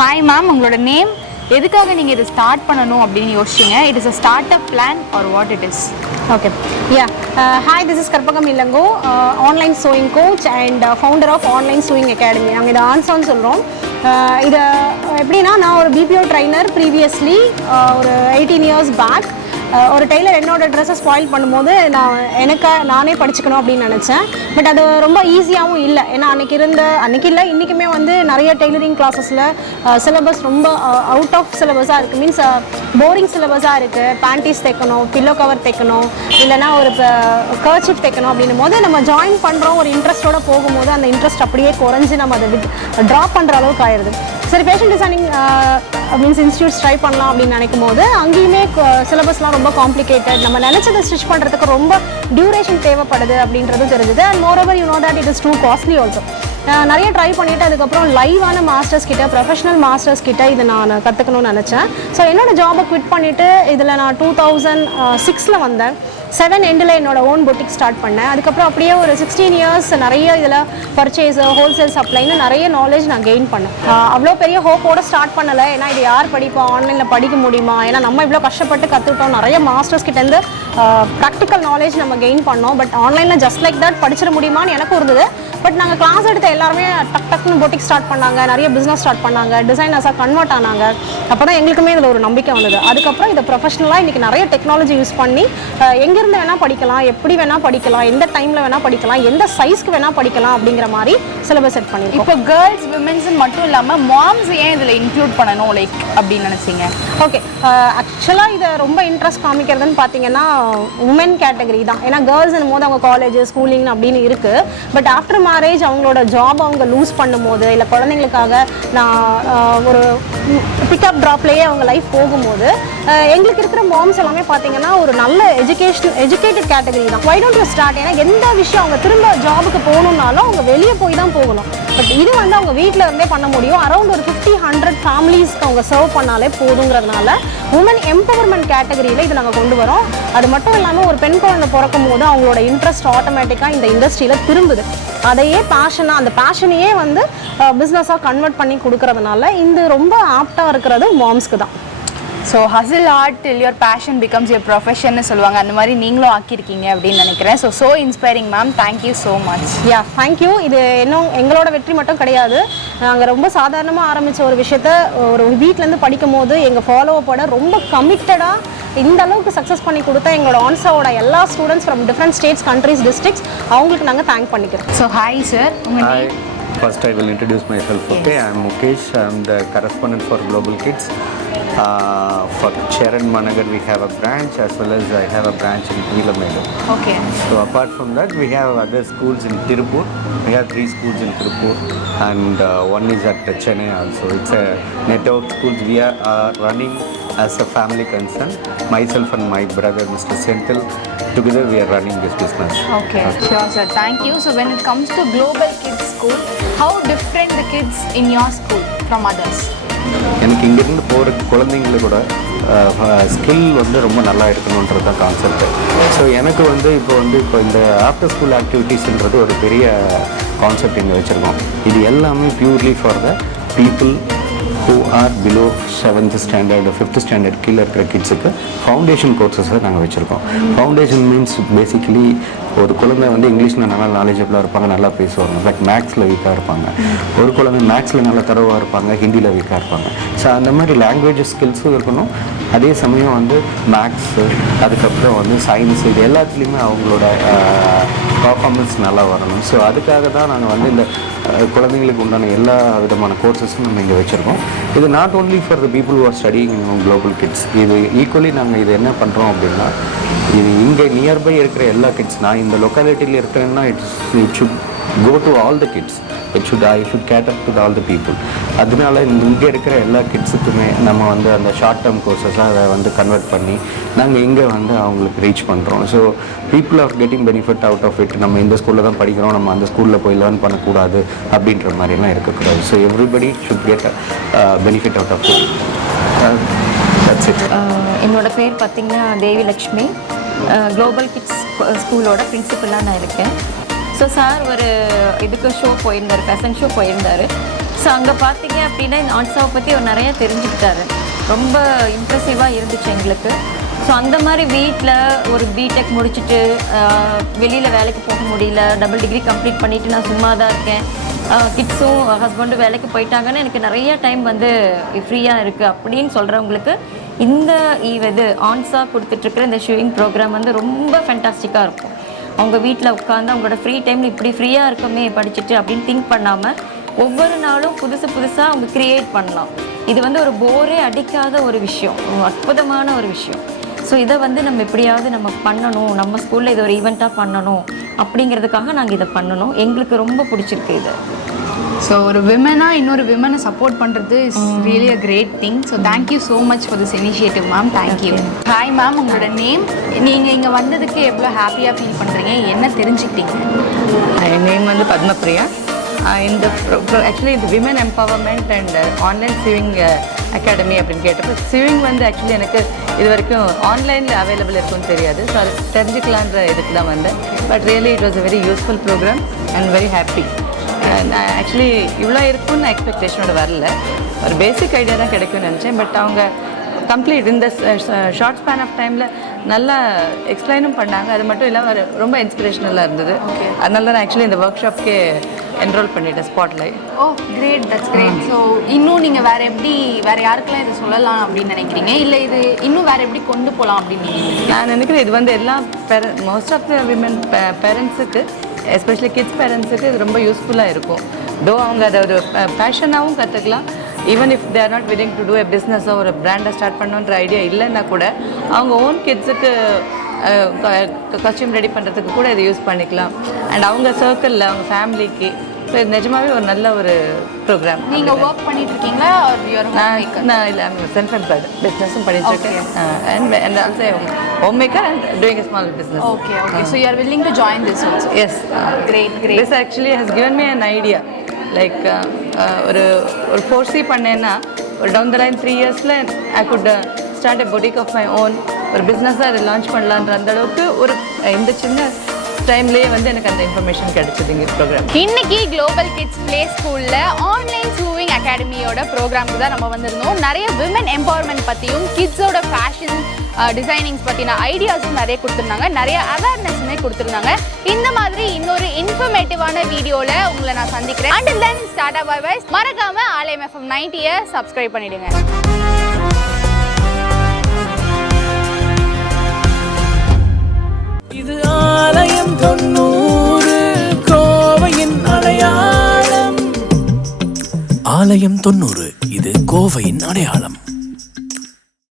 Hi ma'am உங்களோட name எதுக்காக நீங்கள் இதை ஸ்டார்ட் பண்ணணும் அப்படின்னு யோசிச்சிங்க? It is a start up plan or what it is okay yeah hi this is Karpagam Ilango online uh, coach and founder of online founder academy நாங்கள் இதை ஆன்சர்னு சொல்கிறோம் uh, இதை எப்படின்னா நான் ஒரு பிபிஓ ட்ரைனர் ப்ரீவியஸ்லி ஒரு எயிட்டீன் இயர்ஸ் பேக் ஒரு டெய்லர் என்னோட ட்ரெஸ்ஸை ஸ்பாயில் பண்ணும்போது நான் எனக்கு நானே படிச்சுக்கணும் அப்படின்னு நினச்சேன். பட் அது ரொம்ப ஈஸியாகவும் இல்லை. ஏன்னா அன்றைக்கி இருந்த அன்றைக்கி இல்லை இன்றைக்குமே வந்து நிறைய டெய்லரிங் கிளாஸஸில் சிலபஸ் ரொம்ப அவுட் ஆஃப் சிலபஸாக இருக்குது மீன்ஸ் போரிங் சிலபஸாக இருக்குது பேண்டீஸ் தைக்கணும் பில்லோ கவர் தைக்கணும் இல்லைனா ஒரு கர்ச்சிப் தைக்கணும் அப்படின்னும் போது நம்ம ஜாயின் பண்ணுறோம் ஒரு இன்ட்ரெஸ்ட்டோடு போகும்போது அந்த இன்ட்ரெஸ்ட் அப்படியே குறைஞ்சி நம்ம அதை விட் ட்ராப் பண்ணுற அளவுக்கு ஆயிடுது சரி fashion designing means institutes try பண்ணலாம் அப்படின்னு நினைக்கும் போது அங்கேயுமே சிலபஸ்லாம் ரொம்ப காம்ப்ளிகேட்டட் நம்ம நினச்சதை ஸ்டிச் பண்ணுறதுக்கு ரொம்ப டியூரேஷன் தேவைப்படுது அப்படின்றது தெரிஞ்சுது. And moreover you know that it is too costly also நிறைய ட்ரை பண்ணிவிட்டு அதுக்கப்புறம் லைவான மாஸ்டர்ஸ் கிட்ட ப்ரொஃபஷனல் மாஸ்டர்ஸ் கிட்ட இதை நான் கற்றுக்கணும்னு நினச்சேன். ஸோ என்னோட ஜாபை குவிட் பண்ணிவிட்டு இதில் நான் டூ தௌசண்ட் சிக்ஸில் வந்தேன். செவன் எண்டில் என்னோட ஓன் பொட்டிக் ஸ்டார்ட் பண்ணேன். அதுக்கப்புறம் அப்படியே ஒரு சிக்ஸ்டீன் இயர்ஸ் நிறைய இதில் பர்ச்சேஸ் ஹோல்சேல் சப்ளைன்னு நிறைய நாலேஜ் நான் கெயின் பண்ணேன். அவ்வளோ பெரிய ஹோப்போட ஸ்டார்ட் பண்ணலை. ஏன்னா இது யார் படிப்பா? ஆன்லைனில் படிக்க முடியுமா? ஏன்னா நம்ம இவ்வளோ கஷ்டப்பட்டு கற்றுக்கிட்டோம் நிறைய மாஸ்டர்ஸ் கிட்டேருந்து ப்ராக்டிக்கல் நாலேஜ் நம்ம கெயின் பண்ணோம். பட் ஆன்லைனில் ஜஸ்ட் லைக் தட் படிச்சிட முடியுமான்னு எனக்கும் இருந்தது பட் நாங்கள் கிளாஸ் எடுத்த எல்லாருமே டக் டக்குன்னு பொட்டிக் ஸ்டார்ட் பண்ணாங்க. நிறைய பிஸ்னஸ் ஸ்டார்ட் பண்ணாங்க. டிசைனர்ஸாக கன்வெர்ட் ஆனாங்க. அப்போ தான் எங்களுக்குமே இதில் ஒரு நம்பிக்கை வந்தது. அதுக்கப்புறம் இதை ப்ரொஃபஷனலாக இன்றைக்கி நிறைய டெக்னாலஜி யூஸ் பண்ணி எங்கிருந்து வேணால் படிக்கலாம் எப்படி வேணால் படிக்கலாம் எந்த டைமில் வேணால் படிக்கலாம் எந்த சைஸ்க்கு வேணால் படிக்கலாம் அப்படிங்கிற மாதிரி சிலபஸ் செட் பண்ணியிருக்கோம். இப்போ கேர்ள்ஸ் விமென்ஸ் மட்டும் இல்லாமல் மாம்ஸ் ஏன் இதில் இன்க்ளூட் பண்ணணும் லைக் அப்படின்னு நினச்சிங்க? ஓகே ஆக்சுவலாக இதை ரொம்ப இன்ட்ரெஸ்ட் காமிக்கிறதுன்னு பார்த்தீங்கன்னா உமன் கேட்டகரி தான். ஏன்னா கேர்ள்ஸ்னும் போது அவங்க காலேஜ் ஸ்கூலிங் அப்படின்னு இருக்குது பட் ஆஃப்டர் மேரேஜ் அவங்களோட ஜாப் அவங்க லூஸ் பண்ணும்போது இல்லை குழந்தைங்களுக்காக நான் ஒரு பிக்கப் ட்ராப்லேயே அவங்க லைஃப் போகும்போது எங்களுக்கு இருக்கிற மாம்ஸ் எல்லாமே பார்த்தீங்கன்னா ஒரு நல்ல எஜுகேஷன் எஜுகேட்டட் கேட்டகரி தான். வை டோன்ட் யூ ஸ்டார்ட் ஏன்னா எந்த விஷயம் அவங்க திரும்ப ஜாபுக்கு போகணுன்னாலும் அவங்க வெளியே போய் தான் போகணும். பட் இது வந்து அவங்க வீட்டில் இருந்தே பண்ண முடியும். அரௌண்ட் ஒரு ஃபிஃப்டி ஹண்ட்ரட் ஃபேமிலிஸ்க்கு அவங்க சர்வ் பண்ணாலே போதுங்கிறதுனால உமன் எம்பவர்மெண்ட் கேட்டகரியில் இது நாங்கள் கொண்டு வரோம். அது மட்டும் இல்லாமல் ஒரு பெண் குழந்தை பிறக்கும் போது அவங்களோட இன்ட்ரெஸ்ட் ஆட்டோமேட்டிக்காக இந்த இண்டஸ்ட்ரியில் திரும்புது. அதையே பேஷனாக அந்த பேஷனையே வந்து பிஸ்னஸாக கன்வெர்ட் பண்ணி கொடுக்கறதுனால இந்த ரொம்ப ஆப்டாக இருக்கிறது மாம்ஸ்க்கு தான். So hustle hard till your passion becomes your ப்ரொஃபஷன்னு சொல்லுவாங்க. அந்த மாதிரி நீங்களும் ஆக்கியிருக்கீங்க அப்படின்னு நினைக்கிறேன். So so inspiring ma'am thank you so much yeah thank you இது இன்னும் எங்களோட வெற்றி மட்டும் கிடையாது. நாங்கள் ரொம்ப சாதாரணமாக ஆரம்பித்த ஒரு விஷயத்த ஒரு வீட்டிலேருந்து படிக்கும் போது எங்கள் ஃபாலோவப்போட ரொம்ப கமிட்டடாக இந்த அளவுக்கு சக்ஸஸ் பண்ணி கொடுத்த எங்களோட ஆன்சாவோட எல்லா students from different states countries districts அவங்களுக்கு நாங்கள் தேங்க் பண்ணிக்கிறோம். ஸோ ஹாய் சார் உங்கள். First, I will introduce myself. Okay, I'm Mukesh. I'm the correspondent for Global Kids. Uh, for Charan Managar, we have a branch as well as I have a branch in Veelamedu. Okay. So apart from that, we have other schools in Tirupur. We have three schools in Tirupur and uh, one is at Chennai also. It's a network school. We are uh, running as a family concern. Myself and my brother, Mr. Senthil, together we are running this business. Okay, okay. sure sir. Thank you. So when it comes to Global Kids School, how different the kids in your school from others? எனக்கு இங்கேருந்து போகிற குழந்தைங்களுக்கு கூட skill வந்து ரொம்ப நல்லா இருக்கணுன்றது தான் concept so எனக்கு வந்து இப்போ வந்து இப்போ இந்த ஆஃப்டர் ஸ்கூல் ஆக்டிவிட்டீஸ்ன்றது ஒரு பெரிய கான்செப்ட் இங்கே வச்சுருக்கோம். இது எல்லாமே purely for the people who are below seventh standard fifth standard கீழே இருக்கிற கிட்ஸுக்கு ஃபவுண்டேஷன் கோர்சஸை நாங்கள் வச்சுருக்கோம். ஃபவுண்டேஷன் மீன்ஸ் பேசிக்கலி ஒரு குழந்தை வந்து இங்கிலீஷில் நல்லா நாலேஜபிளாக இருப்பாங்க நல்லா பேசுவாங்க. பட் மேக்ஸில் வீக்காக இருப்பாங்க. ஒரு குழந்தை மேக்ஸில் நல்லா தரவாக இருப்பாங்க ஹிந்தியில் வீக்காக இருப்பாங்க. ஸோ அந்த மாதிரி லாங்குவேஜ் ஸ்கில்ஸும் இருக்கணும். அதே சமயம் வந்து மேக்ஸு அதுக்கப்புறம் வந்து சயின்ஸ் இது எல்லாத்துலேயுமே அவங்களோட பர்ஃபார்மன்ஸ் நல்லா வரணும். ஸோ அதுக்காக தான் நாங்கள் வந்து இந்த குழந்தைங்களுக்கு உண்டான எல்லா விதமான கோர்சஸும் நம்ம இங்கே வச்சுருக்கோம். இது not only for the people who studying global kids இது ஈக்குவலி நாங்கள் இது என்ன பண்ணுறோம் அப்படின்னா இது இங்கே நியர்பை இருக்கிற எல்லா கிட்ஸ் நான் இந்த லொக்காலிட்டியில் இருக்கிறேன்னா it's it should go to all the kids it should I should cater to all the people அதனால இங்கே இருக்கிற எல்லா கிட்ஸுக்குமே நம்ம வந்து அந்த ஷார்ட் டேர்ம் கோர்சஸாக அதை வந்து கன்வெர்ட் பண்ணி நாங்கள் இங்கே வந்து அவங்களுக்கு ரீச் பண்ணுறோம் so people are getting benefit out of it நம்ம இந்த ஸ்கூலில் தான் படிக்கிறோம். நம்ம அந்த ஸ்கூலில் போய் லேர்ன் பண்ணக்கூடாது அப்படின்ற மாதிரிலாம் இருக்கக்கூடாது. So everybody should get benefit out of it that's it என்னோட பேர் பார்த்தீங்கன்னா Devi Lakshmi global uh, kids ஸ்கூலோட பிரின்சிபலாக நான் இருக்கேன். ஸோ சார் ஒரு இதுக்கு ஷோ போயிருந்தார் ஃபேஷன் ஷோ போயிருந்தார். ஸோ அங்கே பார்த்தீங்க அப்படின்னா இந்த ஆன்சாவை பற்றி அவர் நிறையா தெரிஞ்சுக்கிட்டாரு. ரொம்ப இம்ப்ரெசிவாக இருந்துச்சு எங்களுக்கு. ஸோ அந்த மாதிரி வீட்டில் ஒரு பிடெக் முடிச்சுட்டு வெளியில் வேலைக்கு போக முடியல. டபுள் டிகிரி கம்ப்ளீட் பண்ணிவிட்டு நான் சும்மா தான் இருக்கேன் கிட்ஸும் ஹஸ்பண்டும் வேலைக்கு போயிட்டாங்கன்னு எனக்கு நிறைய டைம் வந்து ஃப்ரீயாக இருக்குது அப்படின்னு சொல்கிறவங்களுக்கு இந்த இது ஆன்ஸாக கொடுத்துட்ருக்குற இந்த ஷூயிங் ப்ரோக்ராம் வந்து ரொம்ப ஃபென்டாஸ்டிக்காக இருக்கும். அவங்க வீட்டில் உட்காந்து அவங்களோட ஃப்ரீ டைமில் இப்படி ஃப்ரீயாக இருக்கமே படிச்சுட்டு அப்படின்னு திங்க் பண்ணாமல் ஒவ்வொரு நாளும் புதுசு புதுசாக அவங்க கிரியேட் பண்ணலாம். இது வந்து ஒரு போரே அடிக்காத ஒரு விஷயம். அற்புதமான ஒரு விஷயம். ஸோ இதை வந்து நம்ம எப்படியாவது நம்ம பண்ணணும். நம்ம ஸ்கூலில் இதை ஒரு ஈவெண்ட்டாக பண்ணணும் அப்படிங்கிறதுக்காக நாங்கள் இதை பண்ணணும். எங்களுக்கு ரொம்ப பிடிச்சிருக்கு இது. ஸோ ஒரு விமனாக இன்னொரு விமனை சப்போர்ட் பண்ணுறது is really a great thing so thank you so much for this initiative ma'am thank you hi ma'am உங்களோட நேம் நீங்கள் இங்கே வந்ததுக்கு எவ்வளோ ஹாப்பியாக ஃபீல் பண்ணுறீங்க என்ன தெரிஞ்சுக்கிட்டீங்க? என் நேம் வந்து பத்மப்ரியா. ஆஹ் இந்த ஆக்சுவலி இது women empowerment and online sewing academy அப்படின்னு கேட்டப்போ சிவிங் வந்து ஆக்சுவலி எனக்கு இது வரைக்கும் ஆன்லைனில் அவைலபிள் இருக்கும்னு தெரியாது. ஸோ அது தெரிஞ்சுக்கலான்ற இதுக்கு தான் வந்தேன். But really it was a very useful programme and very happy நான் ஆக்சுவலி இவ்வளோ இருக்கும்னு எக்ஸ்பெக்டேஷனோட வரல. ஒரு பேசிக் ஐடியா தான் கிடைக்கும்னு நினச்சேன். பட் அவங்க கம்ப்ளீட் இந்த ஷார்ட் ஸ்பேன் ஆஃப் டைமில் நல்லா எக்ஸ்பிளைனும் பண்ணாங்க. அது மட்டும் இல்லாமல் ரொம்ப இன்ஸ்பிரேஷனலாக இருந்தது. அதனால தான் நான் ஆக்சுவலி இந்த ஒர்க் ஷாப்க்கே என்ரோல் பண்ணிட்டேன் ஸ்பாட்ல oh great that's great so இன்னும் நீங்கள் வேறு எப்படி வேறு யாருக்கெல்லாம் இதை சொல்லலாம் அப்படின்னு நினைக்கிறீங்க? இல்லை இது இன்னும் வேறு எப்படி கொண்டு போகலாம் அப்படின்னு நான் நினைக்கிறேன் இது வந்து எல்லா பேர மோஸ்ட் ஆஃப் த விமன் பேரண்ட்ஸுக்கு எஸ்பெஷலி கிட்ஸ் பேரண்ட்ஸுக்கு இது ரொம்ப யூஸ்ஃபுல்லாக இருக்கும். தோ அவங்க அதை ஒரு பேஷனாகவும் கற்றுக்கலாம் even if they're not willing to do a பிஸ்னஸோ ஒரு பிராண்டை ஸ்டார்ட் பண்ணணுன்ற ஐடியா இல்லைன்னா கூட அவங்க ஓன் கிட்ஸுக்கு கஸ்டியூம் ரெடி பண்ணுறதுக்கு கூட இதை யூஸ் பண்ணிக்கலாம். அண்ட் அவங்க சர்க்கிளில் அவங்க ஃபேமிலிக்கு ஸோ இது நிஜமாவே ஒரு நல்ல ஒரு ப்ரோக்ராம் நீங்கள் ஒர்க் பண்ணிட்டு இருக்கீங்களா நான் இல்லை செல்ஃப் எம்ப்ளாய்டு பிஸ்னஸும் பண்ணிட்டு இருக்கேன் and also homemaker and doing small business okay okay so you are willing to join this also yes Great, great. This actually has given me an idea like ஒரு ஒரு four C பண்ணேன்னா ஒரு down the line three இயர்ஸில் I could start a boutique of my own ஒரு பிஸ்னஸாக அதை launch பண்ணலான்ற அந்த அளவுக்கு ஒரு இந்த சின்ன டைம்லேயே வந்து எனக்கு அந்த இன்ஃபர்மேஷன் கிடைச்சது இந்த ப்ரோக்ராம் இன்னைக்கு குளோபல் கிட்ஸ் ப்ளே ஸ்கூல்ல ஆன்லைன் ஸ்லூவிங் அகாடமியோட ப்ரோக்ராமுக்கு தான் நம்ம வந்திருந்தோம். நிறைய விமன் எம்பவர்மெண்ட் பற்றியும் கிட்ஸோட ஃபேஷன் டிசைனிங்ஸ் பற்றின ஐடியாஸும் நிறைய கொடுத்துருந்தாங்க. நிறைய அவேர்னஸ்மே கொடுத்துருந்தாங்க. இந்த மாதிரி இன்னொரு இன்ஃபர்மேட்டிவான வீடியோவில் உங்களை நான் சந்திக்கிறேன். And then start by wise மறக்காம ஆலயம் எஃப்எம் நைன்ட்டியை சப்ஸ்கிரைப் பண்ணிடுங்க. அடையாளம் ஆலயம் தொண்ணூறு. இது கோவையின் அடையாளம்.